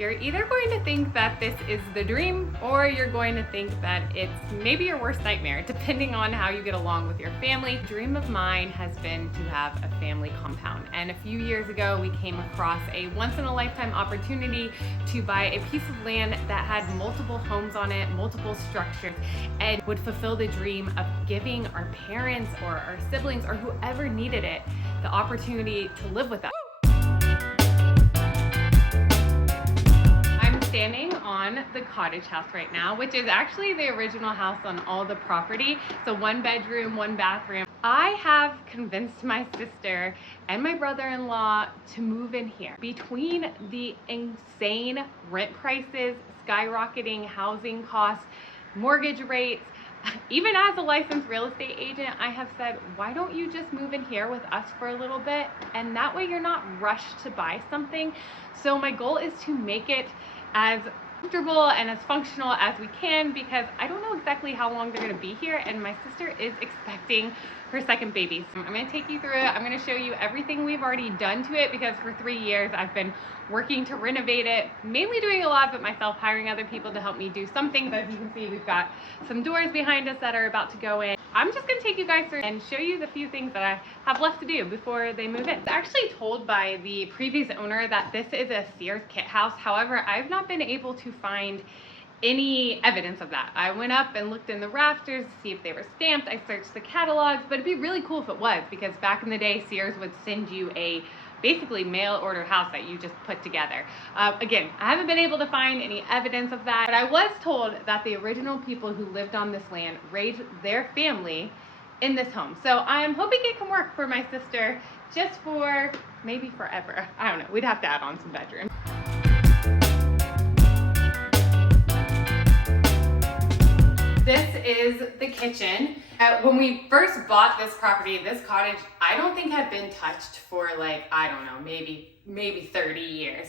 You're either going to think that this is the dream, or you're going to think that it's maybe your worst nightmare, depending on how you get along with your family. A dream of mine has been to have a family compound. And a few years ago, we came across a once-in-a-lifetime opportunity to buy a piece of land that had multiple homes on it, multiple structures, and would fulfill the dream of giving our parents or our siblings or whoever needed it the opportunity to live with us. Standing on the cottage house right now, which is actually the original house on all the property. So 1 bedroom, 1 bathroom. I have convinced my sister and my brother-in-law to move in here. Between the insane rent prices, skyrocketing housing costs, mortgage rates, even as a licensed real estate agent, I have said, why don't you just move in here with us for a little bit? And that way you're not rushed to buy something. So my goal is to make it as comfortable and as functional as we can, because I don't know exactly how long they're going to be here, and my sister is expecting her second baby. So I'm going to take you through it. I'm going to show you everything we've already done to it, because for 3 years I've been working to renovate it, mainly doing a lot of it myself, hiring other people to help me do some things. As you can see, we've got some doors behind us that are about to go in. I'm just going to take you guys through and show you the few things that I have left to do before they move in. I was actually told by the previous owner that this is a Sears kit house. However, I've not been able to find any evidence of that. I went up and looked in the rafters to see if they were stamped. I searched the catalogs, but it'd be really cool if it was, because back in the day, Sears would send you a basically mail order house that you just put together. Again, I haven't been able to find any evidence of that, but I was told that the original people who lived on this land raised their family in this home. So I am hoping it can work for my sister, just for maybe forever. I don't know, we'd have to add on some bedrooms. This is the kitchen. When we first bought this property, this cottage, I don't think had been touched for like, I don't know, maybe 30 years.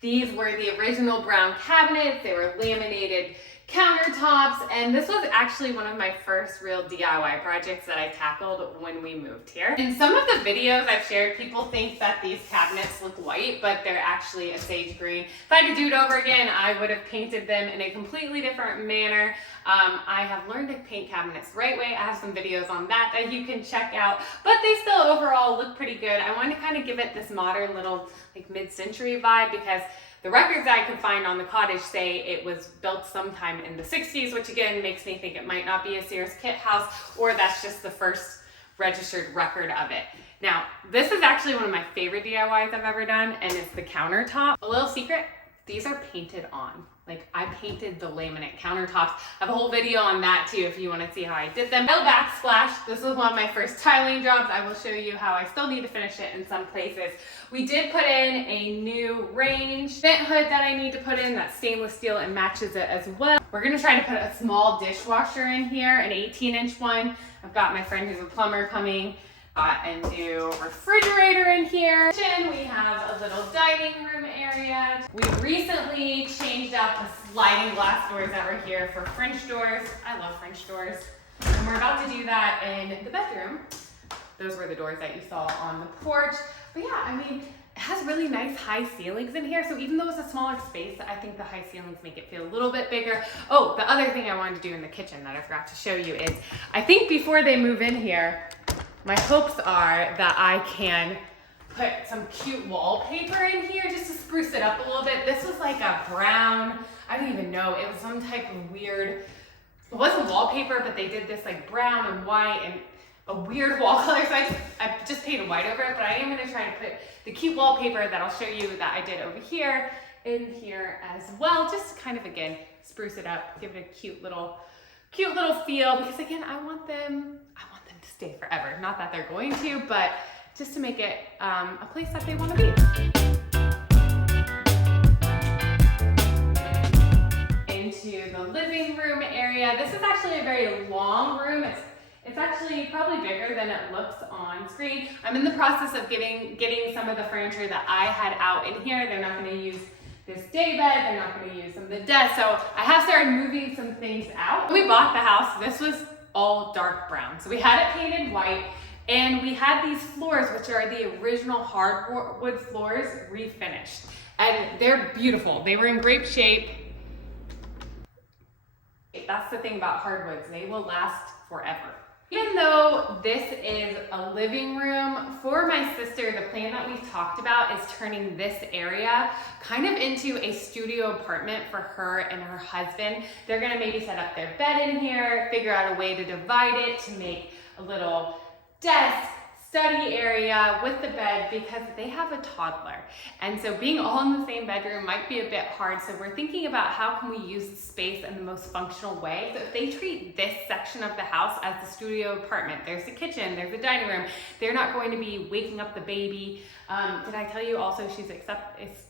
These were the original brown cabinets. They were laminated countertops, and this was actually one of my first real DIY projects that I tackled when we moved here. In some of the videos I've shared, people think that these cabinets look white, but they're actually a sage green. If I could do it over again, I would have painted them in a completely different manner. I have learned to paint cabinets the right way. I have some videos on that you can check out, but they still overall look pretty good. I wanted to kind of give it this modern little like mid-century vibe, because the records that I could find on the cottage say it was built sometime in the 60s, which again makes me think it might not be a Sears kit house, or that's just the first registered record of it. Now, this is actually one of my favorite DIYs I've ever done, and it's the countertop. A little secret, these are painted on. Like, I painted the laminate countertops. I have a whole video on that too if you want to see how I did them. Tile backsplash. This was one of my first tiling jobs. I will show you how I still need to finish it in some places. We did put in a new range vent hood that I need to put in. That's stainless steel and matches it as well. We're going to try to put a small dishwasher in here, an 18-inch one. I've got my friend who's a plumber coming. And do refrigerator in here. We have a little dining room area. We recently changed out the sliding glass doors that were here for French doors. I love French doors. And we're about to do that in the bedroom. Those were the doors that you saw on the porch. But yeah, I mean, it has really nice high ceilings in here. So even though it's a smaller space, I think the high ceilings make it feel a little bit bigger. Oh, the other thing I wanted to do in the kitchen that I forgot to show you is, I think before they move in here, my hopes are that I can put some cute wallpaper in here just to spruce it up a little bit. This was like a brown, I don't even know, it was some type of weird, it wasn't wallpaper, but they did this like brown and white and a weird wall color. So I just painted white over it, but I am gonna try to put the cute wallpaper that I'll show you that I did over here in here as well, just to kind of, again, spruce it up, give it a cute little feel, because again, I want them to stay forever. Not that they're going to, but just to make it a place that they want to be. Into the living room area. This is actually a very long room. It's actually probably bigger than it looks on screen. I'm in the process of getting some of the furniture that I had out in here. They're not going to use this day bed, they're not going to use some of the desk. So I have started moving some things out. When we bought the house, this was all dark brown. So we had it painted white, and we had these floors, which are the original hardwood floors, refinished. And they're beautiful. They were in great shape. That's the thing about hardwoods. They will last forever. Even though this is a living room, for my sister, the plan that we've talked about is turning this area kind of into a studio apartment for her and her husband. They're gonna maybe set up their bed in here, figure out a way to divide it to make a little desk, study area with the bed, because they have a toddler. And so being all in the same bedroom might be a bit hard. So we're thinking about how can we use the space in the most functional way. So if they treat this section of the house as the studio apartment, there's the kitchen, there's the dining room, they're not going to be waking up the baby. Did I tell you also she's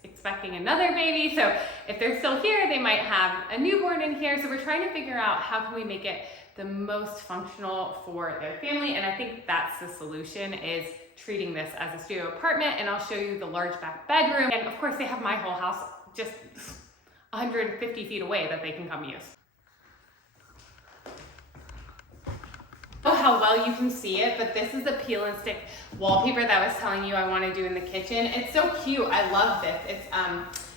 expecting another baby? So if they're still here, they might have a newborn in here. So we're trying to figure out how can we make it the most functional for their family. And I think that's the solution, is treating this as a studio apartment. And I'll show you the large back bedroom. And of course they have my whole house just 150 feet away that they can come use. Oh, how well you can see it, but this is the peel and stick wallpaper that I was telling you I want to do in the kitchen. It's so cute. I love this.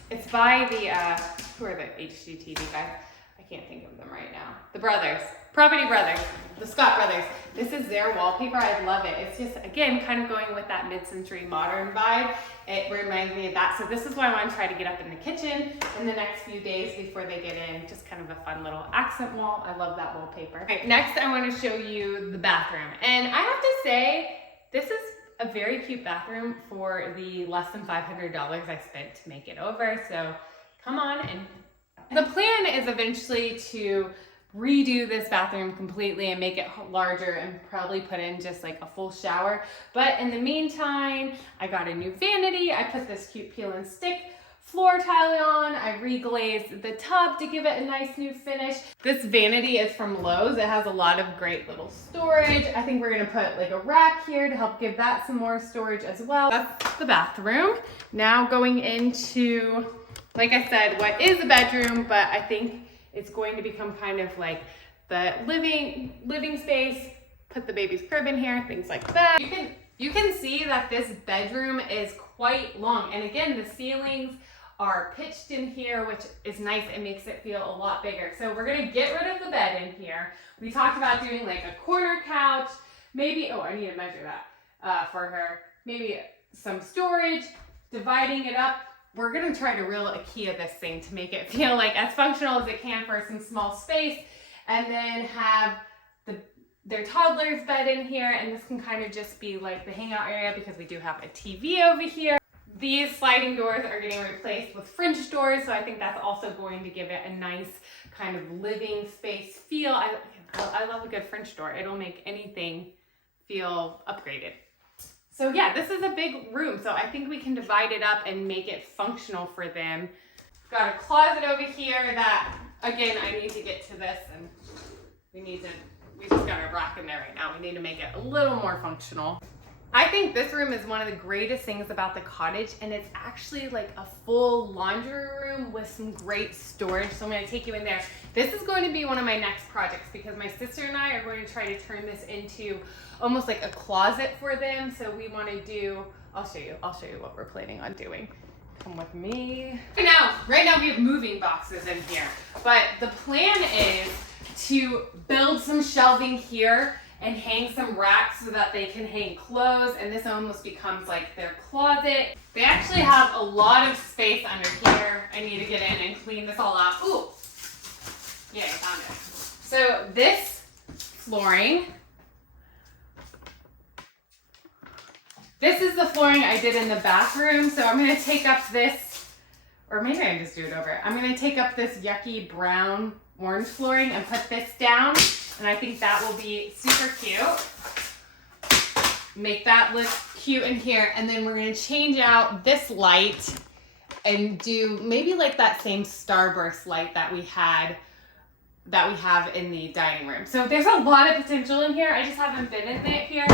It's by the, who are the HGTV guys? I can't think of them right now. The brothers, Property Brothers, the Scott brothers. This is their wallpaper. I love it. It's just, again, kind of going with that mid-century modern vibe. It reminds me of that. So this is why I want to try to get up in the kitchen in the next few days before they get in. Just kind of a fun little accent wall. I love that wallpaper. All right, next I want to show you the bathroom. And I have to say, this is a very cute bathroom for the less than $500 I spent to make it over. So come on in. The plan is eventually to redo this bathroom completely and make it larger and probably put in just like a full shower. But in the meantime, I got a new vanity. I put this cute peel and stick floor tile on. I reglazed the tub to give it a nice new finish. This vanity is from Lowe's. It has a lot of great little storage. I think we're gonna put like a rack here to help give that some more storage as well. That's the bathroom. Now going into, like I said, what is a bedroom, but I think it's going to become kind of like the living space. Put the baby's crib in here, things like that. You can see that this bedroom is quite long. And again, the ceilings are pitched in here, which is nice. It makes it feel a lot bigger. So we're gonna get rid of the bed in here. We talked about doing like a corner couch, maybe, oh, I need to measure that for her. Maybe some storage, dividing it up. We're gonna try to reel IKEA this thing to make it feel like as functional as it can for some small space, and then have their toddler's bed in here, and this can kind of just be like the hangout area because we do have a TV over here. These sliding doors are getting replaced with French doors, so I think that's also going to give it a nice kind of living space feel. I love a good French door. It'll make anything feel upgraded. So yeah, this is a big room, so I think we can divide it up and make it functional for them. Got a closet over here that, again, I need to get to this, and we just got a rack in there right now. We need to make it a little more functional. I think this room is one of the greatest things about the cottage, and it's actually like a full laundry room with some great storage. So I'm going to take you in there. This is going to be one of my next projects because my sister and I are going to try to turn this into almost like a closet for them. So we want to do, I'll show you what we're planning on doing. Come with me. Right now we have moving boxes in here, but the plan is to build some shelving here and hang some racks so that they can hang clothes, and this almost becomes like their closet. They actually have a lot of space under here. I need to get in and clean this all out. Ooh, yeah, I found it. So this flooring, this is the flooring I did in the bathroom. So I'm gonna take up this, or maybe I can just do it over. I'm gonna take up this yucky brown orange flooring and put this down. And I think that will be super cute. Make that look cute in here. And then we're gonna change out this light and do maybe like that same starburst light that we have in the dining room. So there's a lot of potential in here. I just haven't been in it here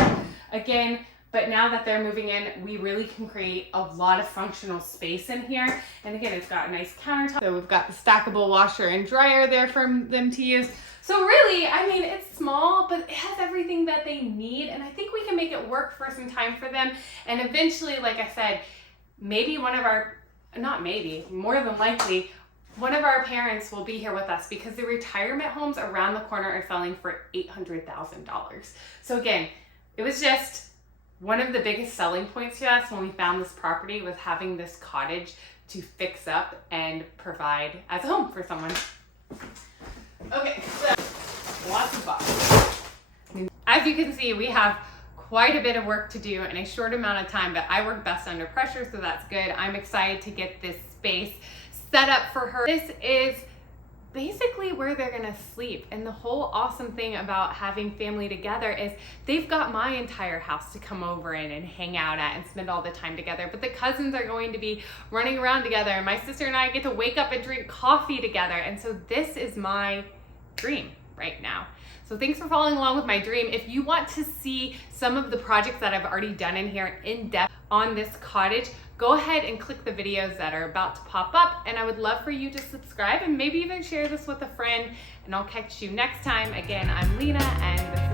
again. But now that they're moving in, we really can create a lot of functional space in here. And again, it's got a nice countertop. So we've got the stackable washer and dryer there for them to use. So really, I mean, it's small, but it has everything that they need. And I think we can make it work for some time for them. And eventually, like I said, maybe one of our not maybe, more than likely, one of our parents will be here with us because the retirement homes around the corner are selling for $800,000. So again, it was just one of the biggest selling points to us when we found this property was having this cottage to fix up and provide as a home for someone. Okay, so lots of boxes. As you can see, we have quite a bit of work to do in a short amount of time, but I work best under pressure, so that's good. I'm excited to get this space set up for her. This is basically where they're gonna sleep. And the whole awesome thing about having family together is they've got my entire house to come over in and hang out at and spend all the time together. But the cousins are going to be running around together, and my sister and I get to wake up and drink coffee together. And so this is my dream right now. So thanks for following along with my dream. If you want to see some of the projects that I've already done in here in depth on this cottage, go ahead and click the videos that are about to pop up, and I would love for you to subscribe and maybe even share this with a friend, and I'll catch you next time. Again, I'm Lena, and